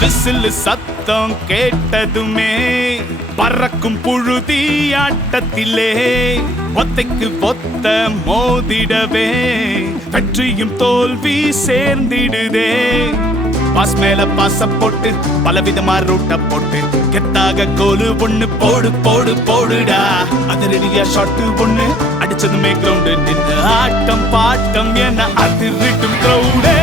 Whistle சத்தம் கேட்டதுமே பறக்கும் புழுதி ஆட்டத்திலே ஒத்தைக்கு ஒத்த மோதிடவே வெற்றியும் தோல்வி சேர்ந்திடுதே. பாஸ் மேல பாச போட்டு பலவிதமா ரூட்ட போட்டு கெத்தாக கோலு ஒண்ணு போடு போடு போடுடா. அதிரடியா ஷாட் ஒண்ணு அடிச்சதுமே கிரவுண்ட் நின்று ஆட்டம் பாட்டம் என அதிரிட்டும் கிரவுடே.